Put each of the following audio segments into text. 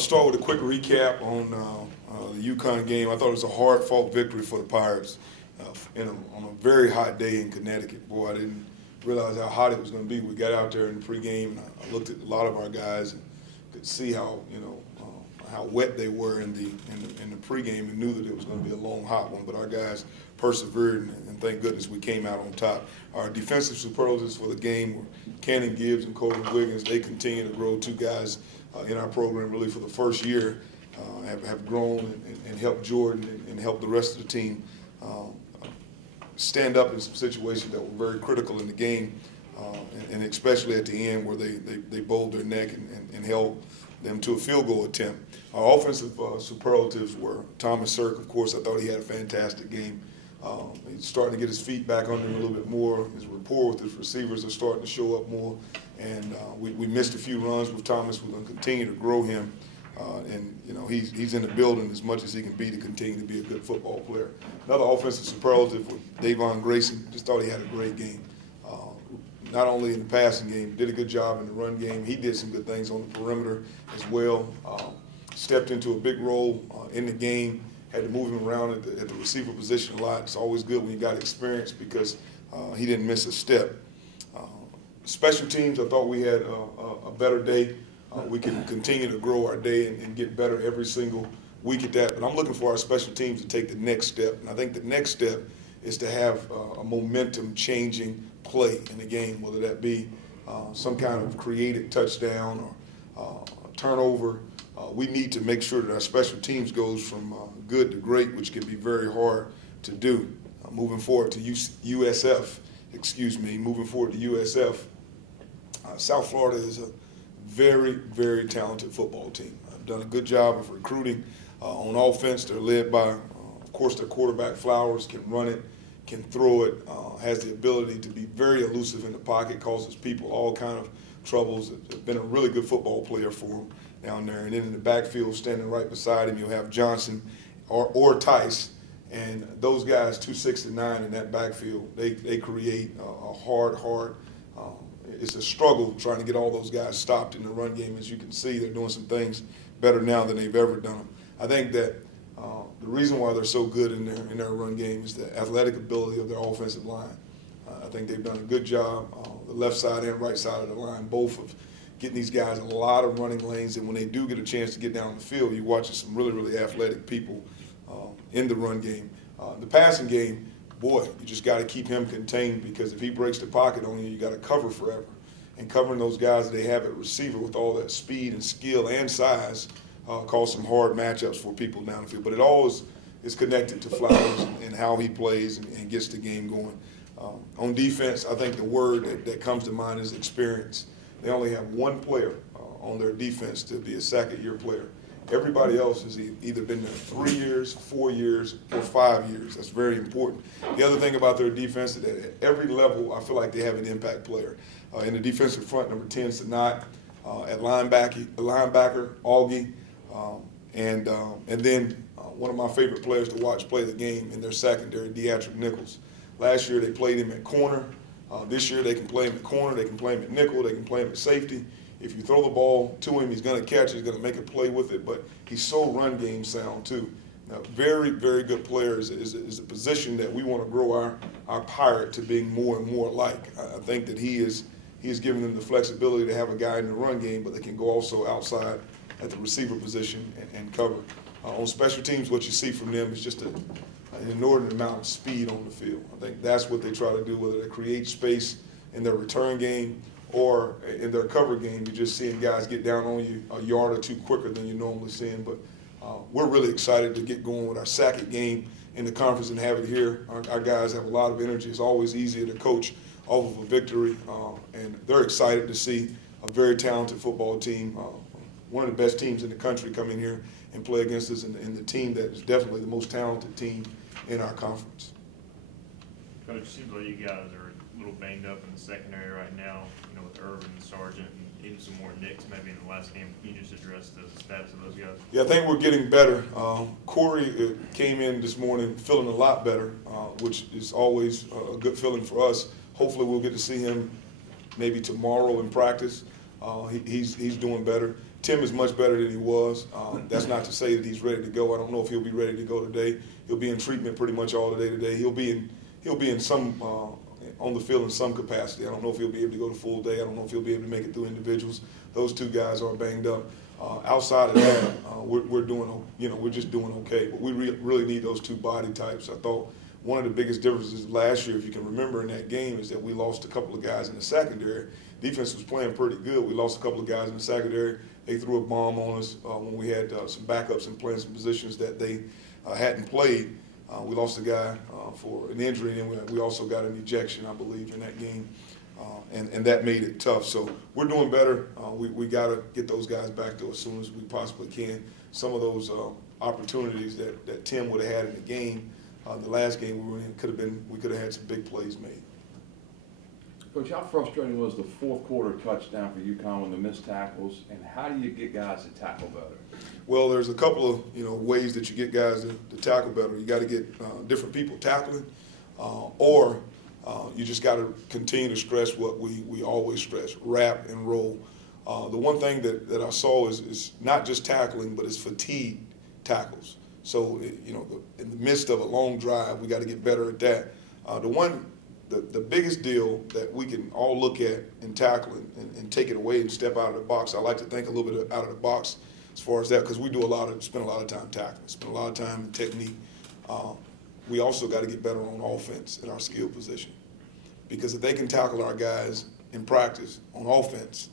start with a quick recap on the UConn game. I thought it was a hard-fought victory for the Pirates on a very hot day in Connecticut. Boy, I didn't realize how hot it was going to be. We got out there in the pregame, and I looked at a lot of our guys and could see how how wet they were in the pregame, and knew that it was going to be a long, hot one. But our guys persevered, and thank goodness we came out on top. Our defensive superlatives for the game were Cannon Gibbs and Colton Wiggins. They continue to grow. Two guys in our program really for the first year have grown and helped Jordan and helped the rest of the team stand up in some situations that were very critical in the game, and especially at the end where they bowled their neck and held them to a field goal attempt. Our offensive superlatives were Thomas Sirk. Of course, I thought he had a fantastic game. He's starting to get his feet back under him a little bit more. His rapport with his receivers are starting to show up more. And we missed a few runs with Thomas. We're going to continue to grow him. And he's in the building as much as he can be to continue to be a good football player. Another offensive superlative with Davon Grayson. Just thought he had a great game. Not only in the passing game, did a good job in the run game. He did some good things on the perimeter as well. Stepped into a big role in the game. Had to move him around at the receiver position a lot. It's always good when you got experience because he didn't miss a step. Special teams, I thought we had a better day. We can continue to grow our day and get better every single week at that. But I'm looking for our special teams to take the next step. And I think the next step is to have a momentum-changing play in the game, whether that be some kind of created touchdown or turnover. We need to make sure that our special teams goes from good to great, which can be very hard to do. Moving forward to USF, South Florida is a very, very talented football team. I've done a good job of recruiting on offense. They're led by, of course, their quarterback Flowers, can run it, can throw it, has the ability to be very elusive in the pocket, causes people all kind of troubles. Has been a really good football player for them down there. And then in the backfield, standing right beside him, you'll have Johnson or Tice. And those guys, 2'6" and 9 in that backfield, they create a hard, it's a struggle trying to get all those guys stopped in the run game. As you can see, they're doing some things better now than they've ever done them. I think that the reason why they're so good in their run game is the athletic ability of their offensive line. I think they've done a good job, the left side and right side of the line, both of getting these guys a lot of running lanes. And when they do get a chance to get down the field, you're watching some really, really athletic people in the run game. The passing game, boy, you just got to keep him contained, because if he breaks the pocket on you, you got to cover forever. And covering those guys that they have at receiver with all that speed and skill and size cause some hard matchups for people down the field. But it always is connected to Flowers and how he plays and gets the game going. On defense, I think the word that comes to mind is experience. They only have one player on their defense to be a second-year player. Everybody else has either been there 3 years, 4 years, or 5 years. That's very important. The other thing about their defense is that at every level, I feel like they have an impact player. In the defensive front, number 10, Sanat. At linebacker, Augie. And then one of my favorite players to watch play the game in their secondary, Deatrick Nichols. Last year they played him at corner. This year they can play him at corner, they can play him at nickel, they can play him at safety. If you throw the ball to him, he's going to catch it, he's going to make a play with it, but he's so run game sound too. Now, very, very good player is a position that we want to grow our Pirate to being more and more like. I think that he is giving them the flexibility to have a guy in the run game, but they can go also outside at the receiver position and cover. On special teams, what you see from them is just an inordinate amount of speed on the field. I think that's what they try to do, whether they create space in their return game or in their cover game. You're just seeing guys get down on you a yard or two quicker than you normally see them. But we're really excited to get going with our Sackett game in the conference and have it here. Our guys have a lot of energy. It's always easier to coach off of a victory, and they're excited to see a very talented football team, one of the best teams in the country, come in here and play against us, and the team that is definitely the most talented team in our conference. Coach, it seems like you guys are a little banged up in the secondary right now, with Irvin and Sargent, and even some more nicks maybe in the last game. Can you just address the status of those guys? Yeah, I think we're getting better. Corey came in this morning feeling a lot better, which is always a good feeling for us. Hopefully we'll get to see him maybe tomorrow in practice. He's doing better. Tim is much better than he was. That's not to say that he's ready to go. I don't know if he'll be ready to go today. He'll be in treatment pretty much all day today. He'll be in some on the field in some capacity. I don't know if he'll be able to go the full day. I don't know if he'll be able to make it through individuals. Those two guys are banged up. Outside of that, we're doing, we're just doing okay. But we really need those two body types. I thought one of the biggest differences last year, if you can remember in that game, is that we lost a couple of guys in the secondary. Defense was playing pretty good. We lost a couple of guys in the secondary. They threw a bomb on us when we had some backups and playing some positions that they hadn't played. We lost a guy for an injury, and we also got an ejection, I believe, in that game. And that made it tough. So we're doing better. We got to get those guys back though as soon as we possibly can. Some of those opportunities that Tim would have had in the game, the last game we were in, we could have had some big plays made. Coach, how frustrating was the fourth quarter touchdown for UConn with the missed tackles, and how do you get guys to tackle better? Well, there's a couple of ways that you get guys to tackle better. You got to get different people tackling, or you just got to continue to stress what we always stress: wrap and roll. The one thing that I saw is not just tackling, but it's fatigue tackles. So in the midst of a long drive, we got to get better at that. The biggest deal that we can all look at in tackling and take it away and step out of the box. I like to think a little bit out of the box as far as that, because we spend a lot of time tackling, spend a lot of time in technique. We also got to get better on offense in our skill position, because if they can tackle our guys in practice on offense,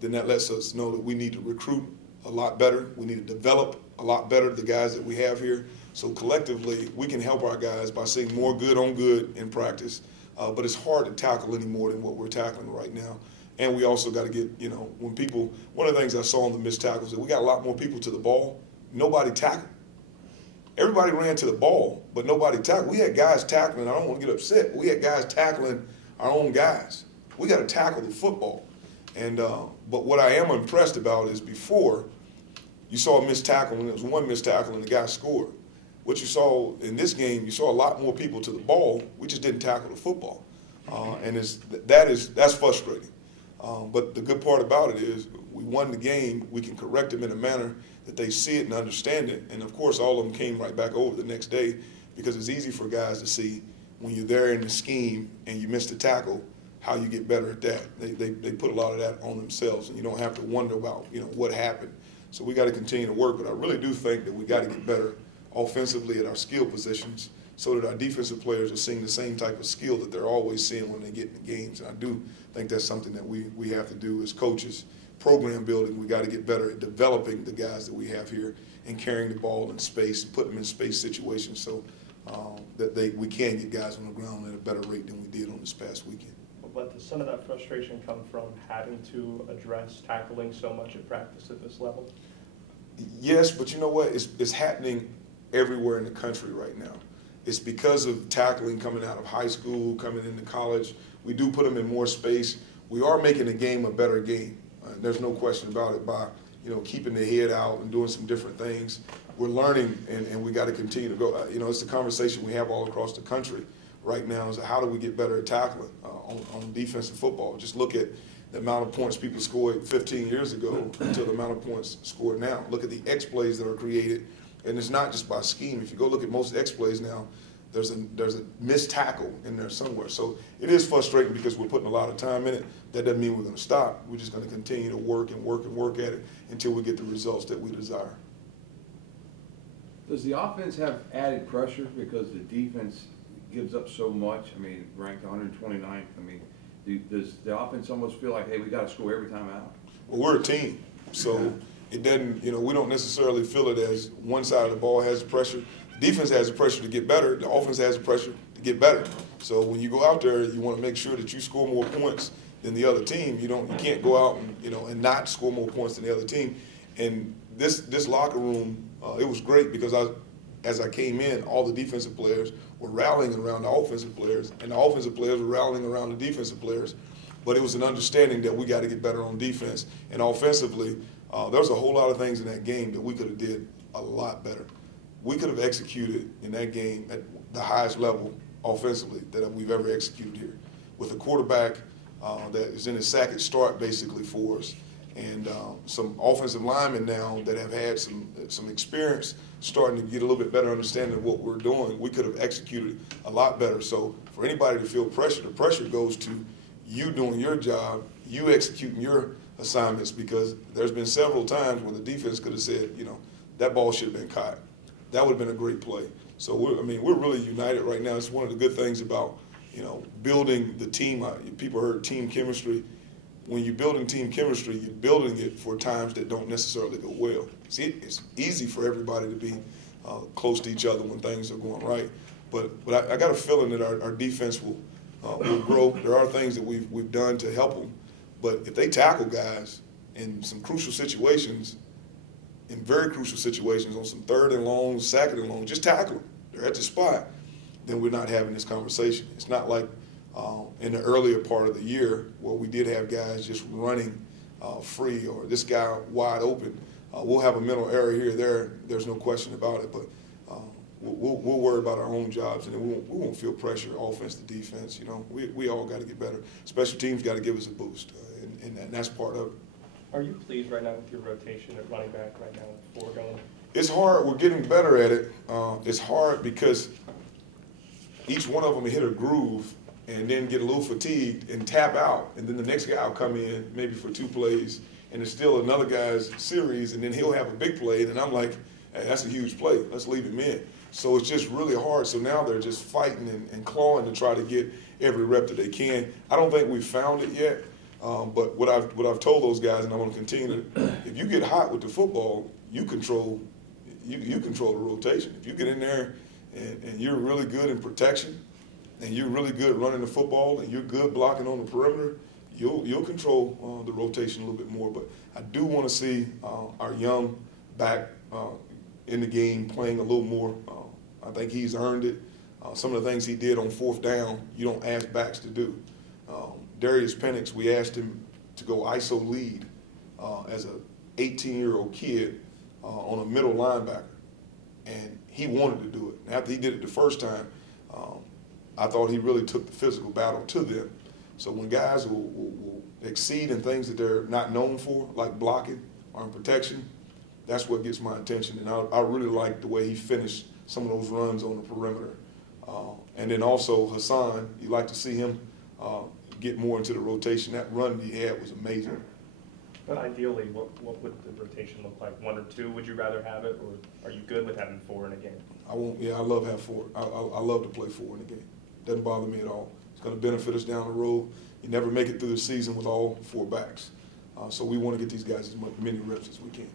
then that lets us know that we need to recruit a lot better. We need to develop a lot better the guys that we have here. So collectively, we can help our guys by seeing more good on good in practice. But it's hard to tackle any more than what we're tackling right now. And we also got to get, one of the things I saw on the missed tackles is that we got a lot more people to the ball. Nobody tackled. Everybody ran to the ball, but nobody tackled. We had guys tackling. I don't want to get upset. We had guys tackling our own guys. We got to tackle the football. And but what I am impressed about is before you saw a missed tackle, and there was one missed tackle and the guy scored. What you saw in this game, you saw a lot more people to the ball. We just didn't tackle the football, and that's frustrating. But the good part about it is we won the game. We can correct them in a manner that they see it and understand it. And of course, all of them came right back over the next day, because it's easy for guys to see when you're there in the scheme and you miss the tackle, how you get better at that. They put a lot of that on themselves, and you don't have to wonder about what happened. So we got to continue to work. But I really do think that we got to get better offensively at our skill positions, so that our defensive players are seeing the same type of skill that they're always seeing when they get in the games. And I do think that's something that we have to do as coaches. Program building, we got to get better at developing the guys that we have here and carrying the ball in space, putting them in space situations so that we can get guys on the ground at a better rate than we did on this past weekend. But does some of that frustration come from having to address tackling so much at practice at this level? Yes, but you know what? It's happening everywhere in the country right now. It's because of tackling coming out of high school, coming into college. We do put them in more space. We are making the game a better game. There's no question about it. By keeping the head out and doing some different things, we're learning, and we got to continue to go. It's the conversation we have all across the country right now, is how do we get better at tackling on defensive football. Just look at the amount of points people scored 15 years ago to the amount of points scored now. Look at the X plays that are created, and it's not just by scheme. If you go look at most X plays now, there's a missed tackle in there somewhere. So it is frustrating because we're putting a lot of time in it. That doesn't mean we're going to stop. We're just going to continue to work and work and work at it until we get the results that we desire. Does the offense have added pressure because the defense gives up so much? I mean, ranked 129th. I mean, does the offense almost feel like, hey, we got to score every time out? Well, we're a team, so it doesn't. We don't necessarily feel it as one side of the ball has the pressure. The defense has the pressure to get better. The offense has the pressure to get better. So when you go out there, you want to make sure that you score more points than the other team. You can't go out and and not score more points than the other team. And this locker room, it was great because as I came in, all the defensive players were rallying around the offensive players, and the offensive players were rallying around the defensive players. But it was an understanding that we got to get better on defense. And offensively, there was a whole lot of things in that game that we could have did a lot better. We could have executed in that game at the highest level offensively that we've ever executed here. With a quarterback that is in his second start basically for us. And some offensive linemen now that have had some experience starting to get a little bit better understanding of what we're doing. We could have executed a lot better. So for anybody to feel pressure, the pressure goes to you doing your job, you executing your assignments, because there's been several times when the defense could have said, that ball should have been caught. That would have been a great play. So we're really united right now. It's one of the good things about building the team. People heard team chemistry. When you're building team chemistry, you're building it for times that don't necessarily go well. See, it's easy for everybody to be close to each other when things are going right. But I got a feeling that our defense will grow. There are things that we've done to help them. But if they tackle guys in some crucial situations, in very crucial situations, on some 3rd and long, 2nd and long, just tackle them. They're at the spot. Then we're not having this conversation. It's not like in the earlier part of the year where we did have guys just running free or this guy wide open. We'll have a mental error here or there. There's no question about it. But we'll worry about our own jobs, and we won't feel pressure, offense to defense. We all got to get better. Special teams got to give us a boost, and that's part of it. Are you pleased right now with your rotation at running back right now with 4 going? It's hard. We're getting better at it. It's hard because each one of them hit a groove and then get a little fatigued and tap out, and then the next guy will come in maybe for 2 plays, and it's still another guy's series, and then he'll have a big play, and I'm like, hey, that's a huge play. Let's leave him in. So it's just really hard. So now they're just fighting and clawing to try to get every rep that they can. I don't think we've found it yet, but what I've told those guys, and I'm going to continue to, if you get hot with the football, you control the rotation. If you get in there and you're really good in protection, and you're really good running the football, and you're good blocking on the perimeter, you'll control the rotation a little bit more. But I do want to see our young back in the game playing a little more. I think he's earned it. Some of the things he did on 4th down, you don't ask backs to do. Darius Penix, we asked him to go ISO lead as an 18-year-old kid on a middle linebacker, and he wanted to do it. And after he did it the first time, I thought he really took the physical battle to them. So when guys will exceed in things that they're not known for, like blocking or in protection, that's what gets my attention. And I really like the way he finished some of those runs on the perimeter. And then also Hassan, you like to see him get more into the rotation. That run he had was amazing. But ideally, what would the rotation look like? 1 or 2? Would you rather have it, or are you good with having 4 in a game? I love having 4. I love to play 4 in a game. Doesn't bother me at all. It's going to benefit us down the road. You never make it through the season with all 4 backs. So we want to get these guys as many reps as we can.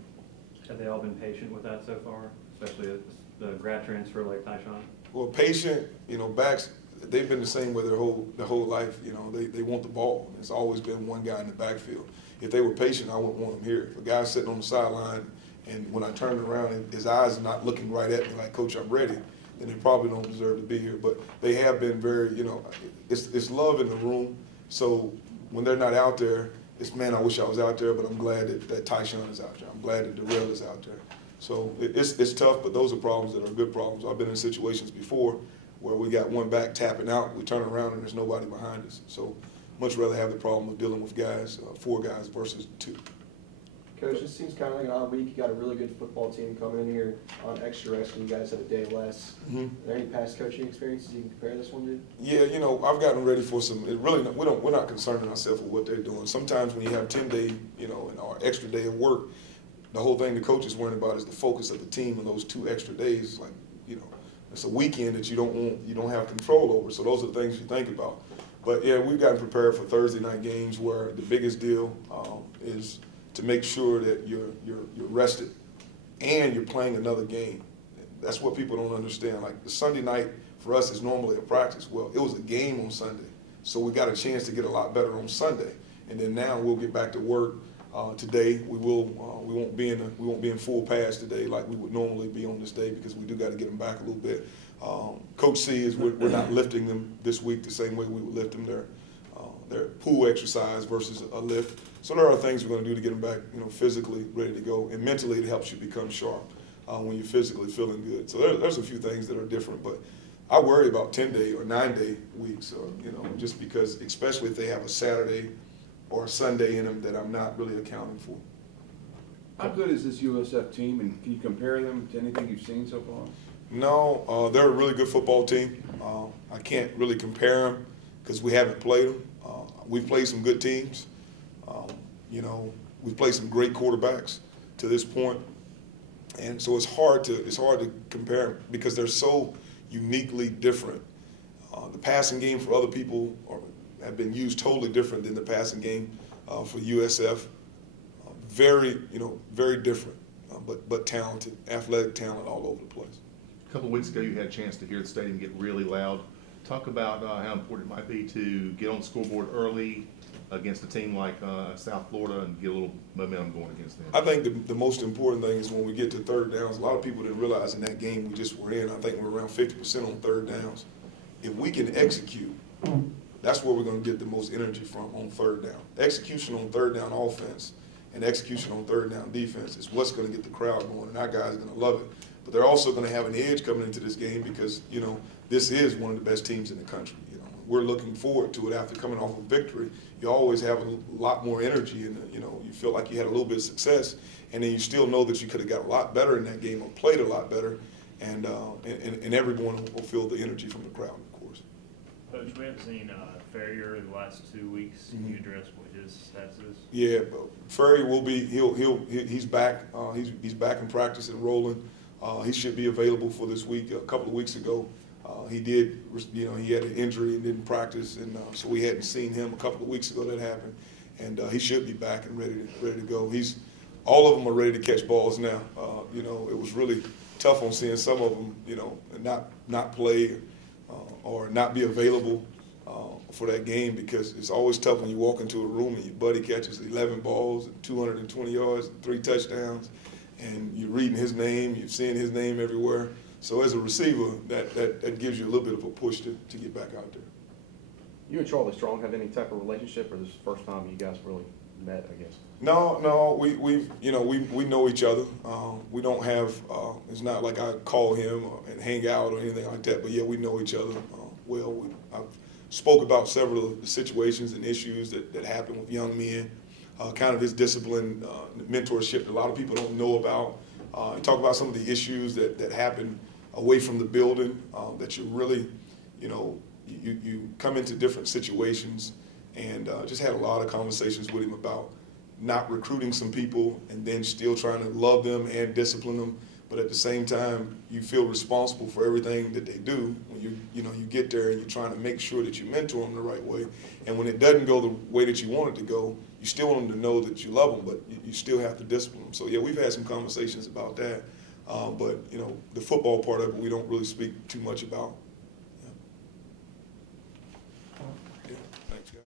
Have they all been patient with that so far, especially the grad transfer like Tyshawn? Well, patient, backs, they've been the same way their whole life. They want the ball. It's always been one guy in the backfield. If they were patient, I wouldn't want them here. If a guy's sitting on the sideline and when I turn around and his eyes are not looking right at me like, Coach, I'm ready, then they probably don't deserve to be here. But they have been very, it's love in the room. So when they're not out there, it's, man, I wish I was out there, but I'm glad that Tyshawn is out there. I'm glad that Darrell is out there. So it's tough, but those are problems that are good problems. I've been in situations before where we got one back tapping out, we turn around and there's nobody behind us. So much rather have the problem of dealing with guys, 4 guys versus 2. Coach, this seems kind of like an odd week. You got a really good football team coming in here on extra rest, and you guys had a day less. Mm-hmm. Are there any past coaching experiences you can compare this one to? Yeah, I've gotten ready for some. We're not concerning ourselves with what they're doing. Sometimes when you have 10-day, and our extra day of work, the whole thing the coach is worrying about is the focus of the team on those 2 extra days. Like, it's a weekend that you don't have control over. So those are the things you think about. But yeah, we've gotten prepared for Thursday night games where the biggest deal is to make sure that you're rested and you're playing another game. That's what people don't understand. Like the Sunday night for us is normally a practice. Well, it was a game on Sunday, so we got a chance to get a lot better on Sunday. And then now we'll get back to work today. We won't be in full pads today like we would normally be on this day because we do got to get them back a little bit. Coach C is we're not lifting them this week the same way we would lift them. Their pool exercise versus a lift. So there are things we're going to do to get them back, physically ready to go, and mentally it helps you become sharp when you're physically feeling good. So there's a few things that are different, but I worry about 10-day or 9-day weeks, just because, especially if they have a Saturday or a Sunday in them that I'm not really accounting for. How good is this USF team, and can you compare them to anything you've seen so far? No, they're a really good football team. I can't really compare them because we haven't played them. We've played some good teams. We've played some great quarterbacks to this point, and so it's hard to compare them because they're so uniquely different. The passing game for other people have been used totally different than the passing game for USF. Very different, but talented, athletic talent all over the place. A couple of weeks ago, you had a chance to hear the stadium get really loud. Talk about how important it might be to get on the scoreboard early against a team like South Florida and get a little momentum going against them. I think the most important thing is when we get to third downs. A lot of people didn't realize in that game we just were in, I think we're around 50% on third downs. If we can execute, that's where we're going to get the most energy from on third down. Execution on third down offense and execution on third down defense is what's going to get the crowd going, and our guys are going to love it. But they're also going to have an edge coming into this game because, this is one of the best teams in the country. We're looking forward to it after coming off a victory. You always have a lot more energy, and you feel like you had a little bit of success, and then you still know that you could have got a lot better in that game or played a lot better, and everyone will feel the energy from the crowd, of course. Coach, we haven't seen Ferrier the last 2 weeks. Can you address what his status is? Yeah, but Ferry will be. He's back. He's back in practice and rolling. He should be available for this week. A couple of weeks ago, he did. He had an injury and didn't practice, and so we hadn't seen him. A couple of weeks ago that happened, and he should be back and ready to go. All of them are ready to catch balls now. It was really tough on seeing some of them, not play or not be available for that game, because it's always tough when you walk into a room and your buddy catches 11 balls and 220 yards and 3 touchdowns, and you're reading his name, you're seeing his name everywhere. So as a receiver, that gives you a little bit of a push to get back out there. You and Charlie Strong have any type of relationship, or this is the first time you guys really met, I guess? No, we know each other. We don't have. It's not like I call him and hang out or anything like that. But yeah, we know each other well. I've spoke about several of the situations and issues that happen with young men. Kind of his discipline, mentorship that a lot of people don't know about. Talk about some of the issues that happen away from the building, that you really, you come into different situations, and just had a lot of conversations with him about not recruiting some people and then still trying to love them and discipline them, but at the same time you feel responsible for everything that they do. When you get there and you're trying to make sure that you mentor them the right way, and when it doesn't go the way that you want it to go, you still want them to know that you love them, but you still have to discipline them. So yeah, we've had some conversations about that, but the football part of it we don't really speak too much about.